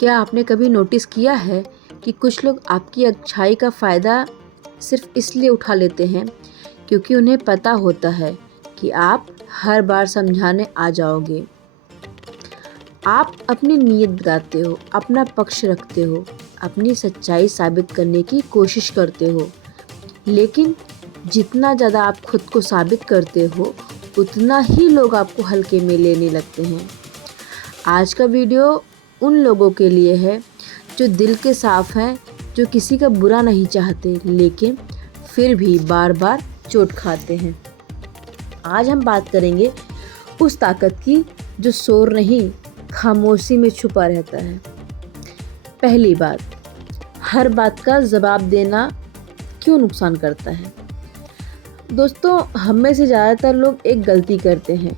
क्या आपने कभी नोटिस किया है कि कुछ लोग आपकी अच्छाई का फ़ायदा सिर्फ इसलिए उठा लेते हैं क्योंकि उन्हें पता होता है कि आप हर बार समझाने आ जाओगे। आप अपनी नीयत बताते हो, अपना पक्ष रखते हो, अपनी सच्चाई साबित करने की कोशिश करते हो, लेकिन जितना ज़्यादा आप खुद को साबित करते हो उतना ही लोग आपको हल्के में लेने लगते हैं। आज का वीडियो उन लोगों के लिए है जो दिल के साफ हैं, जो किसी का बुरा नहीं चाहते लेकिन फिर भी बार बार चोट खाते हैं। आज हम बात करेंगे उस ताकत की जो शोर नहीं, खामोशी में छुपा रहता है। पहली बात, हर बात का जवाब देना क्यों नुकसान करता है। दोस्तों, हम में से ज़्यादातर लोग एक गलती करते हैं।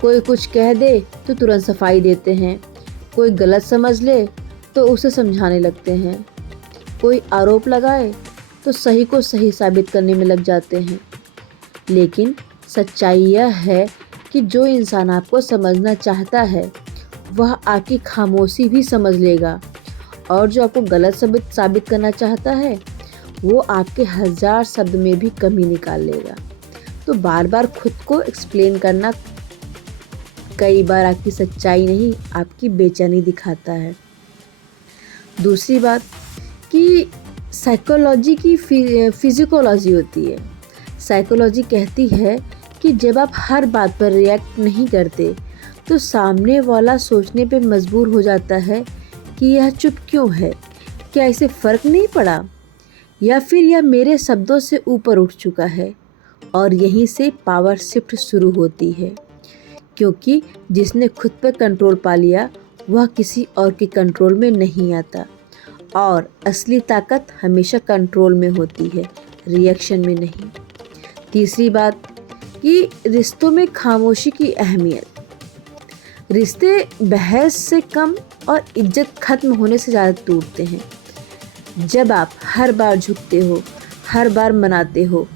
कोई कुछ कह दे तो तुरंत सफाई देते हैं, कोई गलत समझ ले तो उसे समझाने लगते हैं, कोई आरोप लगाए तो सही को सही साबित करने में लग जाते हैं। लेकिन सच्चाई यह है कि जो इंसान आपको समझना चाहता है वह आपकी खामोशी भी समझ लेगा, और जो आपको गलत साबित करना चाहता है वो आपके 1000 शब्द में भी कमी निकाल लेगा। तो बार बार खुद को एक्सप्लेन करना कई बार आपकी सच्चाई नहीं, आपकी बेचैनी दिखाता है। दूसरी बात कि साइकोलॉजी की फिजिकोलॉजी होती है। साइकोलॉजी कहती है कि जब आप हर बात पर रिएक्ट नहीं करते तो सामने वाला सोचने पे मजबूर हो जाता है कि यह चुप क्यों है, क्या इसे फ़र्क नहीं पड़ा, या फिर यह मेरे शब्दों से ऊपर उठ चुका है। और यहीं से पावर शिफ्ट शुरू होती है, क्योंकि जिसने खुद पर कंट्रोल पा लिया वह किसी और के कंट्रोल में नहीं आता। और असली ताकत हमेशा कंट्रोल में होती है, रिएक्शन में नहीं। तीसरी बात कि रिश्तों में खामोशी की अहमियत। रिश्ते बहस से कम और इज्जत खत्म होने से ज़्यादा टूटते हैं। जब आप हर बार झुकते हो, हर बार मनाते हो,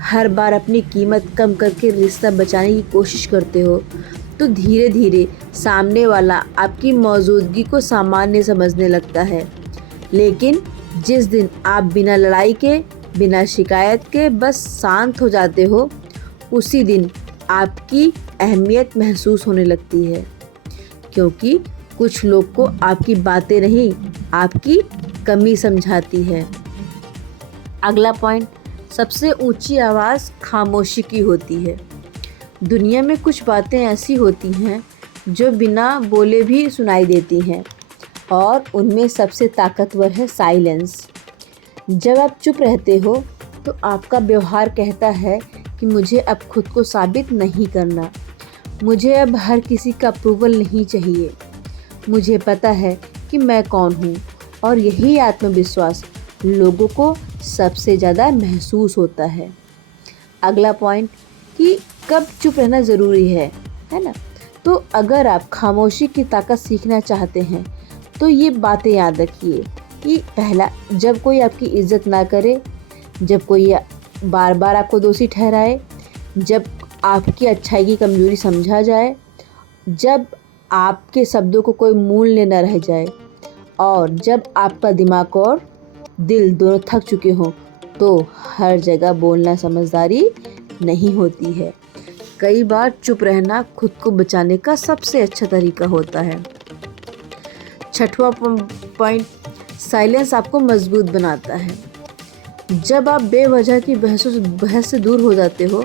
हर बार अपनी कीमत कम करके रिश्ता बचाने की कोशिश करते हो, तो धीरे धीरे सामने वाला आपकी मौजूदगी को सामान्य समझने लगता है। लेकिन जिस दिन आप बिना लड़ाई के, बिना शिकायत के बस शांत हो जाते हो, उसी दिन आपकी अहमियत महसूस होने लगती है, क्योंकि कुछ लोग को आपकी बातें नहीं, आपकी कमी समझाती है। अगला पॉइंट, सबसे ऊंची आवाज़ खामोशी की होती है। दुनिया में कुछ बातें ऐसी होती हैं जो बिना बोले भी सुनाई देती हैं, और उनमें सबसे ताकतवर है साइलेंस। जब आप चुप रहते हो तो आपका व्यवहार कहता है कि मुझे अब खुद को साबित नहीं करना, मुझे अब हर किसी का अप्रूवल नहीं चाहिए, मुझे पता है कि मैं कौन हूँ। और यही आत्मविश्वास लोगों को सबसे ज़्यादा महसूस होता है। अगला पॉइंट कि कब चुप रहना ज़रूरी है ना। तो अगर आप खामोशी की ताकत सीखना चाहते हैं तो ये बातें याद रखिए कि पहला, जब कोई आपकी इज्जत ना करे, जब कोई बार बार आपको दोषी ठहराए, जब आपकी अच्छाई की कमजोरी समझा जाए, जब आपके शब्दों को कोई मूल्य न रह जाए, और जब आपका दिमाग और दिल दोनों थक चुके हों, तो हर जगह बोलना समझदारी नहीं होती है। कई बार चुप रहना खुद को बचाने का सबसे अच्छा तरीका होता है। छठवां पॉइंट, साइलेंस आपको मजबूत बनाता है। जब आप बेवजह की बहस से दूर हो जाते हो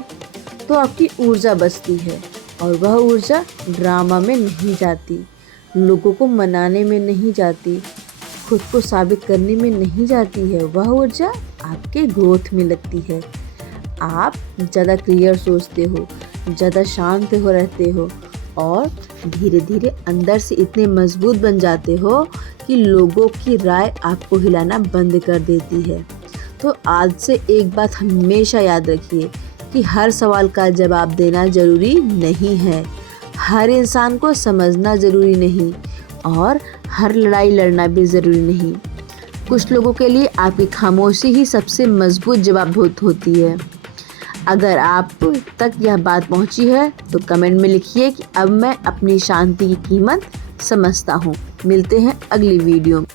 तो आपकी ऊर्जा बचती है, और वह ऊर्जा ड्रामा में नहीं जाती, लोगों को मनाने में नहीं जाती, खुद को साबित करने में नहीं जाती है। वह ऊर्जा आपके ग्रोथ में लगती है। आप ज़्यादा क्लियर सोचते हो, ज़्यादा शांत हो रहते हो, और धीरे धीरे अंदर से इतने मजबूत बन जाते हो कि लोगों की राय आपको हिलाना बंद कर देती है। तो आज से एक बात हमेशा याद रखिए कि हर सवाल का जवाब देना ज़रूरी नहीं है, हर इंसान को समझना ज़रूरी नहीं, और हर लड़ाई लड़ना भी ज़रूरी नहीं। कुछ लोगों के लिए आपकी खामोशी ही सबसे मजबूत जवाब होती है। अगर आप तक यह बात पहुंची है तो कमेंट में लिखिए कि अब मैं अपनी शांति की कीमत समझता हूँ। मिलते हैं अगली वीडियो में।